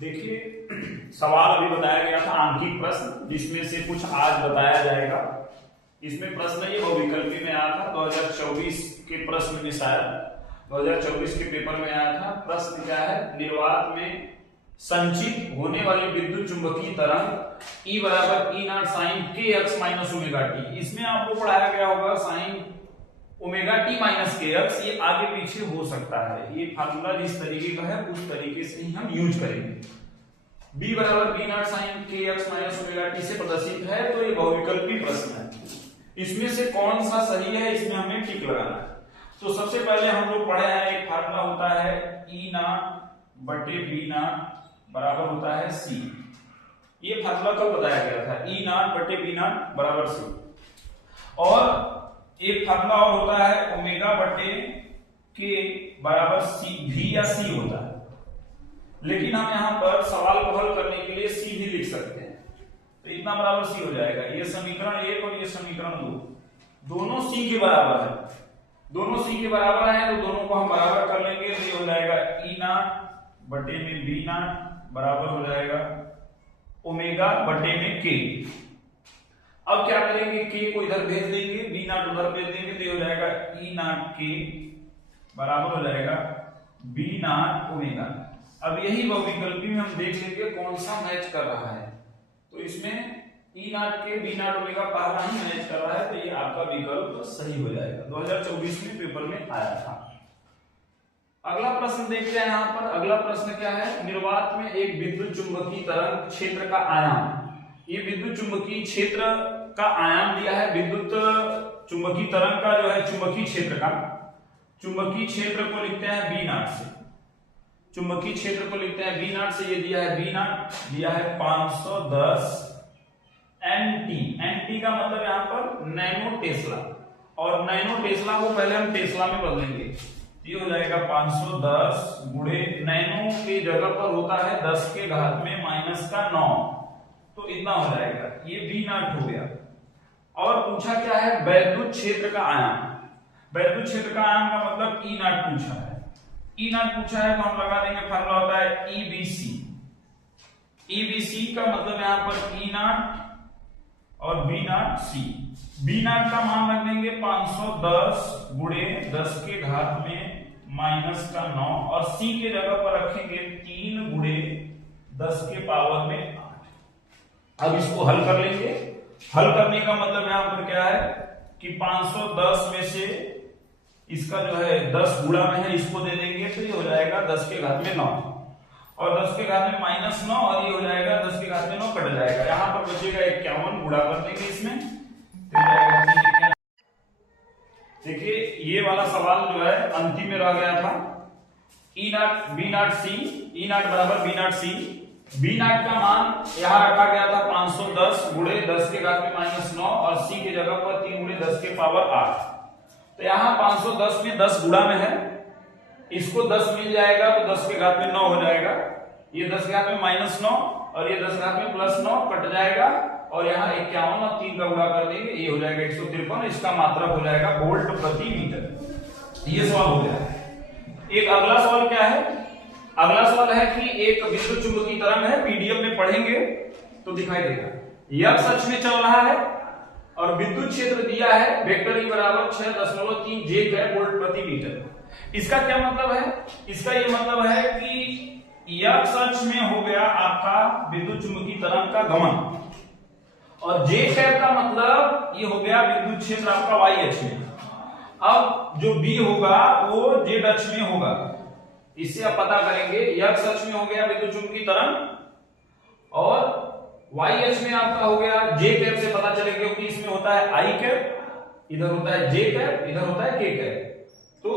देखिए सवाल अभी बताया गया था आंकिक प्रश्न, जिसमें से कुछ आज बताया जाएगा। इसमें प्रश्न ये बहुविकल्पी में आया था 2024 के प्रश्न में, शायद 2024 के पेपर में आया था। प्रश्न क्या है, निर्वात में संचित होने वाली विद्युत चुंबकीय तरंग E बराबर E naught sine kx minus omega t. इसमें आपको पढ़ाया गया होगा sine omega t minus k x, ये आगे पीछे हो सकता है। ये फार्मूला जिस तरीके का है उस तरीके से ही हम यूज करेंगे। b बराबर b नॉट साइन के एक्स माइनस ओमेगा टी से प्रदर्शित है, तो ये बहुविकल्पी प्रश्न है। इसमें से कौन सा सही है, इसमें हमें टिक लगाना है। तो सबसे पहले हम लोग पढ़े हैं, एक फार्मूला होता है E नॉट बटे b नॉट बराबर होता है c। ये फार्मूला कल बताया गया था, E नॉट बटे b नॉट बराबर c। और एक फार्मूला और होता है ओमेगा बटे के बराबर सी भी या सी होता है, लेकिन हम यहाँ पर सवाल को हल करने के लिए सी भी लिख सकते हैं। तो इतना बराबर सी हो जाएगा। ये समीकरण 1 और ये समीकरण 2 दोनों सी के बराबर है। दोनों सी के बराबर है तो दोनों को हम बराबर कर लेंगे, तो ये हो जाएगा ई नॉट बटे में बी नॉट बराबर हो जाएगा ओमेगा बटे में के। अब क्या करेंगे, k को इधर भेज देंगे, b नॉट उधर भेज देंगे, तो ये हो जाएगा e नॉट k बराबर हो जाएगा b नॉट ओमेगा। अब यही बहुविकल्पी में हम देख लेंगे कौन सा मैच कर रहा है। तो इसमें e not k b not omega पहला ही मैच कर रहा है, तो ये आपका विकल्प सही हो जाएगा। 2024 में पेपर में आया था। अगला प्रश्न देखते हैं। यहाँ पर अगला प्रश्न क्या है, निर्वात में एक विद्युत चुंबकीय तरंग क्षेत्र का आयाम। ये विद्युत चुंबकीय क्षेत्र का आयाम दिया है। विद्युत चुंबकीय तरंग का जो है चुंबकीय क्षेत्र का, चुंबकीय क्षेत्र को लिखते हैं बी नॉट से। चुंबकीय क्षेत्र को लिखते हैं बी नॉट से। ये दिया है बी नॉट, दिया है 510 एनटी। एनटी का मतलब यहाँ पर नैनो टेस्ला, और नैनो टेस्ला को पहले हम टेस्ला में बदलेंगे। ये हो जाएगा 510 गुणे नैनो के जगह पर होता है 10 के घात में माइनस का 9, तो इतना हो जाएगा। ये बी नॉट हो गया। और पूछा क्या है, वैद्युत क्षेत्र का आयाम। वैद्युत क्षेत्र का आयाम का मतलब ई नॉट पूछा है। ई नॉट पूछा है तो हम लगा देंगे, फार्मूला होता है ईबीसी। ईबीसी का मतलब यहाँ पर ई नॉट और B naught C. B naught का मान रख देंगे 510 गुणे 10 के घात में माइनस का 9, और सी के जगह पर रखेंगे 3 गुणे 10 के पावर में 8। अब इसको हल कर लेंगे। हल करने का मतलब यहां पर क्या है कि 510 में से इसका जो है 10 गुणा में है, इसको दे देंगे, तो ये हो जाएगा 10 के घात में 9, और 10 के घात में माइनस 9, और ये हो जाएगा 10 के घात में 9 कट जाएगा। यहां पर बचेगा 51, गुणा कर देंगे इसमें, तो जाएगा। देखिए ये वाला सवाल जो है अंतिम में रह गया था। E naught B naught C, E naught बराबर B naught C. B naught का मान यहां रखा गया था 510 गुणे 10 के घात में माइनस 9, और सी की जगह पर 3 गुणे 10 के पावर 8। तो यहां 510 में 10 गुणा में है, इसको 10 मिल जाएगा तो 10 के घात में 9 हो जाएगा। ये 10 के घात में माइनस 9 और ये 10 के घात में प्लस 9 कट जाएगा, और यहाँ 51 और 3 का गुणा कर देंगे, ये हो जाएगा 153। इसका मात्रक हो जाएगा वोल्ट प्रति मीटर। ये सवाल हो गया। एक अगला सवाल क्या है, अगला सवाल है कि एक विद्युत चुंबकीय तरंग है, पीडीएफ में पढ़ेंगे तो दिखाई देगा। यह सच में चल रहा है और विद्युत क्षेत्र दिया है वेक्टर ई बराबर 6.3 J वोल्ट प्रति मीटर। इसका क्या मतलब है, इसका ये मतलब है कि यह सच में हो गया आपका विद्युत चुंबकीय तरंग का गमन, और J का मतलब ये हो गया विद्युत क्षेत्र आपका वाई अक्ष में। अब जो B होगा वो Z अक्ष में होगा, इससे आप पता करेंगे। यह सच में हो गया विद्युत चुंबकीय तरंग, और वाई अक्ष में आपका हो गया J कैप से पता चलेगा, क्योंकि इसमें होता है I कैप, इधर होता है J कैप, इधर होता है K कैप। तो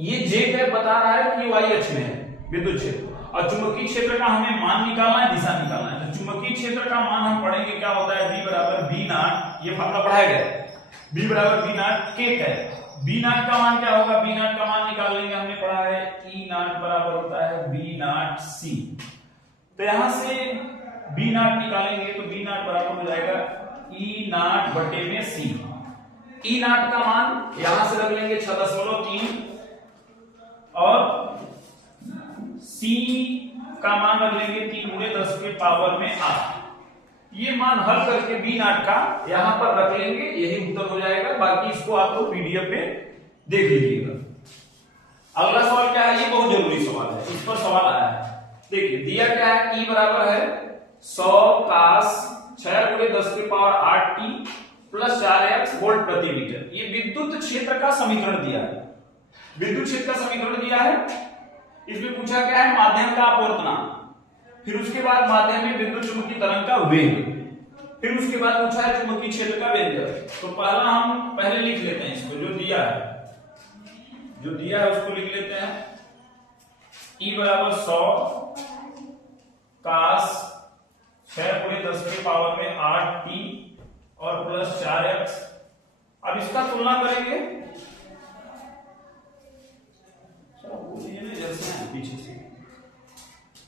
ये J कैप बता रहा है कि वाई अक्ष में है विद्युत क्षेत्र, और चुंबकीय क्षेत्र का हमें मान निकालना है, दिशा निकालना है। तो चुंबकीय क्षेत्र का मान हम पढ़ेंगे, क्या होता है B बराबर B नॉट, ये फार्मूला पढ़ाया गया, B बराबर B naught K cap. B naught का मान क्या होगा, बी नॉट का मान निकाल लेंगे, हमने पढ़ा है ई नॉट बराबर होता है बी नॉट सी। तो यहां से बी नॉट निकालेंगे तो बी नॉट बराबर हो जाएगा ई नॉट बटे में सी। ई नॉट का मान यहां से रख लेंगे 6.3, और सी का मान रख लेंगे 3 गुणे 10 के पावर में 8। ये मान हल करके बी नॉट का यहां पर रख लेंगे, यही उत्तर हो जाएगा। बाकी इसको आप लोग पीडीएफ पे देख लीजिएगा। अगला सवाल क्या है, ये बहुत जरूरी सवाल है, इस पर सवाल आया है। देखिए दिया क्या है, E बराबर है 100 cos 6 गुणे 10 के power 8t plus 4x volt प्रति मीटर। ये विद्युत क्षेत्र का समीकरण दिया है, विद्युत क्षेत्र का समीकरण दिया है। इसमें पूछा क्या है, माध्यम का अपवर्तनांक, फिर उसके बाद माध्यम में विद्युत चुंबकीय तरंग का वेग, फिर उसके बाद पूछा है चुंबकीय क्षेत्र का व्यंजक। तो पहला हम पहले लिख लेते हैं इसको, जो दिया है उसको लिख लेते हैं। E बराबर 100 cos 6 गुणे 10 के पावर में 8t और प्लस 4x। अब इसका तुलना करेंगे, इधर से पीछे से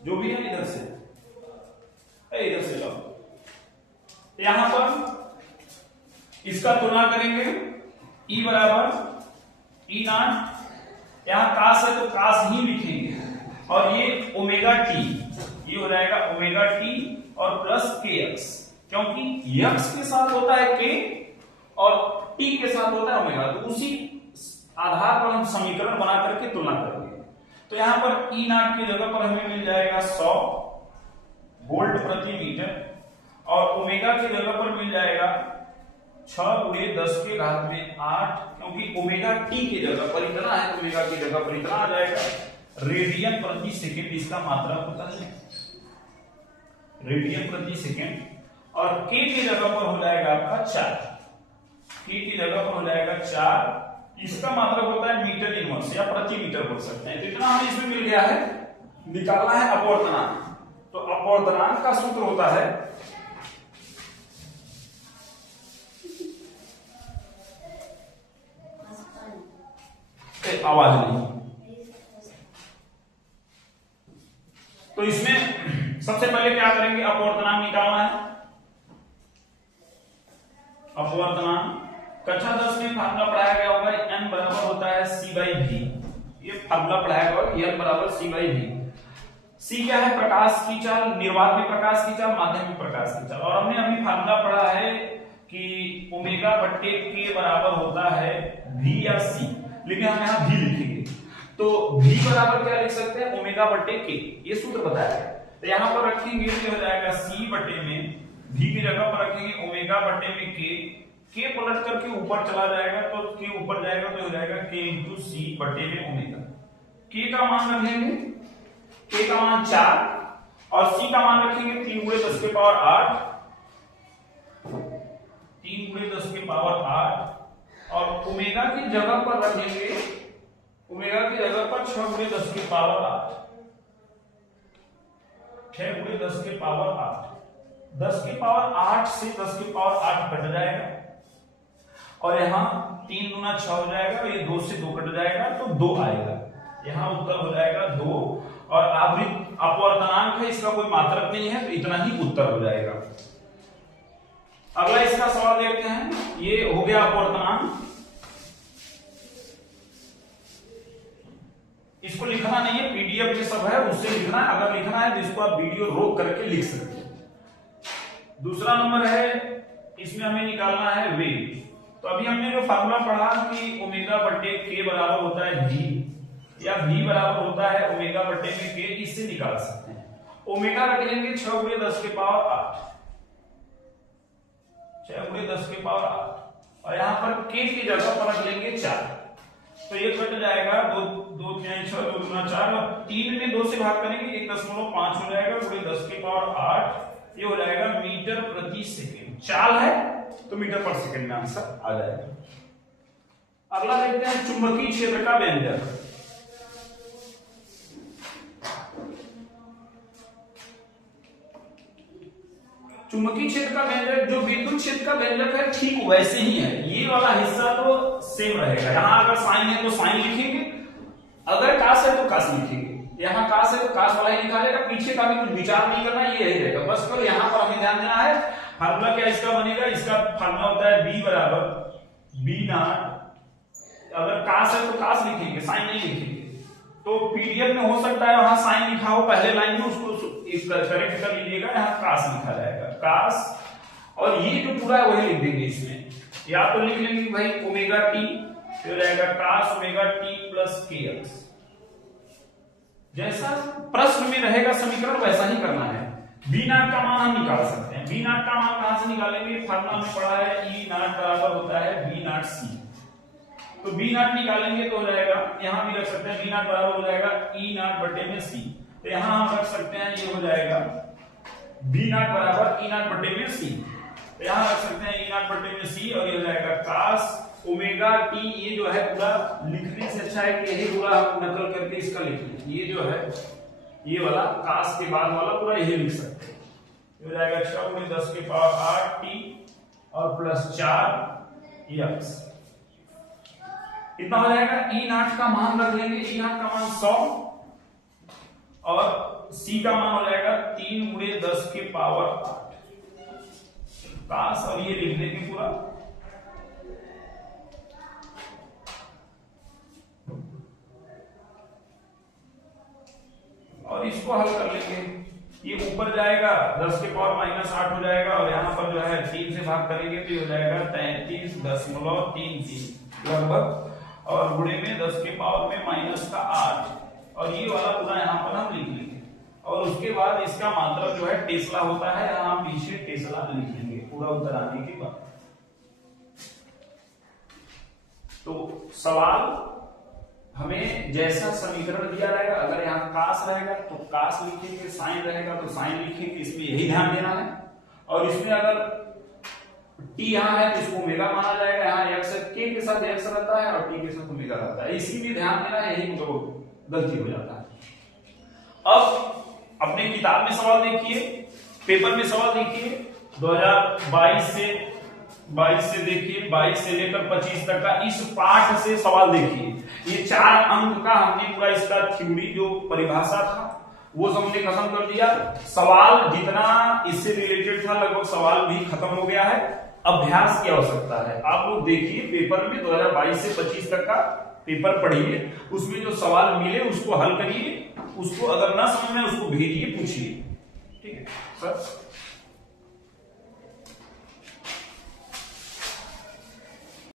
जो भी है इधर से लाओ। यहां पर इसका तुलना करेंगे, E बराबर E नॉट, यहां कास है तो कास ही लिखेंगे, और ये ओमेगा टी, ये हो जाएगा ओमेगा टी और प्लस के एक्स, क्योंकि यक्स के साथ होता है के और टी के साथ होता है ओमेगा, तो उसी आधार पर हम समीकरण बना करके तुलना करेंगे। तो यहां पर ई नॉट की जगह पर हमें मिल जाएगा 100 वोल्ट प्रति मीटर, और ओमेगा की जगह पर मिल जाएगा 6 गुणे 10 के घात में 8, क्योंकि ओमेगा टी की जगह पर इतना है, ओमेगा की जगह पर इतना आ जाएगा रेडियन प्रति सेकंड, इसका मात्रा होता है रेडियन प्रति सेकंड। और के की जगह पर हो जाएगा आपका 4, के की जगह पर हो जाएगा 4, इसका मात्रा होता है मीटर इनवर्स या प्रति मीटर बोल सकते हैं। तो इतना हमें इसमें मिल गया है, निकालना है अपवर्तनांक। तो अपवर्तनांक का सूत्र होता है आवाज नहीं। तो इसमें सबसे पहले क्या करेंगे, अपवर्तनांक निकालना है। अपवर्तनांक कक्षा 10 में फार्मूला पढ़ाया गया होगा, n बराबर होता है c/v। ये फार्मूला पढ़ाया गया होगा, n बराबर c/v। c क्या है, प्रकाश की चाल, निर्वात में प्रकाश की चाल, माध्यम में प्रकाश की चाल। और हमने अभी फार्मूला पढ़ा है कि ओमेगा बट्टे के बराबर होता है v या c, लेकिन हम यहाँ v लिखेंगे। तो v बराबर क्या लिख सकते हैं, ओमेगा बट्टे के, ये सूत्र बताया है। तो यहाँ पर रखेंगे तो हो जाएगा c बट्टे में, v की जगह पर रखेंगे ओमेगा बट्टे में k पलट करके ऊपर चला जाएगा, तो k ऊपर जाएगा तो हो जाएगा k इंटू c बट्टे में ओमेगा। k का मान रख लेंगे, k का मान 4 और c का मान रखेंगे 3 गुणे 10 के पावर 8, 3 गुणे 10 के पावर 8, और ओमेगा की जगह पर रख लेंगे, ओमेगा की जगह पर 6 गुणे 10 के पावर 8, 6 गुणे 10 के पावर 8, 10 के पावर 8 से 10 के पावर 8 कट जाएगा, और यहाँ 3 गुना 6 हो जाएगा, ये 2 से 2 कट जाएगा तो 2 आएगा, यहाँ उत्तर हो जाएगा 2। और आवृत्त अपवर्तनांक है, इसका कोई मात्रक नहीं है, तो इतना ही उत्तर हो जाएगा। अगला इसका सवाल देखते हैं, ये हो गया अपवर्तनांक। इसको लिखना नहीं है, पीडीएफ में सब है, उससे लिखना है। अगर लिखना है तो इसको आप वीडियो रोक करके लिख सकते हैं। दूसरा नंबर है, इसमें हमें निकालना है वेग। तो अभी हमने जो फार्मूला पढ़ा कि ओमेगा बट्टे के बराबर होता है v, या v बराबर होता है ओमेगा बट्टे में के, इससे निकाल सकते हैं। ओमेगा रख लेंगे 6 गुणे 10 के पावर 8, 6 गुणे 10 के पावर 8, और यहाँ पर k की जगह पर रख लेंगे 4, तो ये कट जाएगा 2 2 3 6 2 गुना 4, और 3 में 2 से भाग करेंगे 1.5 हो जाएगा गुणे 10 के पावर 8, ये हो जाएगा मीटर प्रति सेकंड। चाल है तो मीटर पर सेकंड में आंसर आ जाएगा। अगला देखते हैं चुंबकीय क्षेत्र का व्यंजक। चुंबकीय क्षेत्र का व्यंजक जो विद्युत क्षेत्र का व्यंजक है ठीक वैसे ही है, ये वाला हिस्सा तो सेम रहेगा। यहाँ अगर साइन है तो साइन लिखेंगे, अगर कास है तो कास लिखेंगे। यहाँ कास है तो कास वाला ही निकालेगा, पीछे का भी कुछ विचार नहीं करना, ये यही रहेगा। बस केवल यहाँ पर हमें ध्यान देना है फार्मूला क्या इसका बनेगा, इसका फार्मूला होता है b बराबर b नॉट, अगर कास है तो कास लिखेंगे, साइन नहीं लिखेंगे। तो पीडीएफ में हो सकता है वहां साइन लिखा हो पहले लाइन में, उसको करेक्ट कर लीजिएगा, यहाँ कास लिखा जाएगा, कास, और ये जो पूरा है वही लिख देंगे इसमें, या तो लिख लेंगे भाई ओमेगा टी, फिर रहेगा कास ओमेगा टी प्लस के एक्स। जैसा प्रश्न में रहेगा समीकरण वैसा ही करना है। बी नॉट का मान हम निकाल सकते हैं। बी नॉट का मान कहां से निकालेंगे, फार्मूला में पढ़ा है ई नॉट बराबर होता है बी नॉट सी। तो बी नॉट निकालेंगे तो हो जाएगा, यहां भी रख सकते हैं बी नॉट बराबर हो जाएगा ई नॉट बटे में सी। तो यहां हम रख सकते हैं ये हो जाएगा बी नॉट बराबर ई नॉट बटे में सी। तो यहां रख सकते हैं ई नॉट बटे में सी, और ये हो जाएगा कास ओमेगा टी। ये जो है पूरा लिखने से अच्छा है कि यही पूरा हम नकल करके इसका लिख लें। ये जो है ये वाला कास के बाद वाला पूरा यही लिख सकते हैं। ये हो जाएगा 6 × 10 की पावर 8 टी और प्लस 4 एक्स, इतना हो जाएगा। ई नॉट का मान रख लेंगे, ई नॉट का मान 100 और सी का मान हो जाएगा 3 × 10 की पावर 8 कास, और ये लिख लेंगे पूरा। और इसको हल कर लेंगे, ये ऊपर जाएगा 10 के पावर -8 हो जाएगा, और यहाँ पर जो है 3 से भाग करेंगे तो ये हो जाएगा 33.33 लगभग, और गुणे में 10 के पावर में -8, और ये वाला पूरा यहाँ पर हम लिख लेंगे। और उसके बाद इसका मात्रक जो है टेस्ला होता है, यहाँ पीछे टेस्ला लिख लेंगे पूरा उत्तर आने के बाद। तो सवाल हमें जैसा समीकरण दिया रहेगा, अगर यहाँ कास रहेगा तो कास लिखेंगे, साइन रहेगा तो साइन लिखेंगे, इसमें यही ध्यान देना है। और इसमें अगर टी यहाँ है तो इसको ओमेगा माना जाएगा, यहाँ एक्स के साथ एक्स रहता है और टी के साथ ओमेगा रहता है, इसी में ध्यान देना है, यही गलती हो जाता है। अब अपने किताब में सवाल देखिए, पेपर में सवाल देखिए 2022 से देखिए 22 से लेकर 25 तक का इस पाठ से सवाल देखिए। ये 4 अंक का हमने पूरा इसका थ्योरी जो परिभाषा था वो हमने खत्म कर दिया। सवाल जितना इससे रिलेटेड था लगभग सवाल भी खत्म हो गया है। अभ्यास की आवश्यकता है। आप लोग देखिए पेपर में 2022 से 25 तक का पेपर पढ़िए, उसमें जो सवाल मिले उसको हल करिए, उसको अगर ना समझ में उसको भेजिए, पूछिए। ठीक है सर।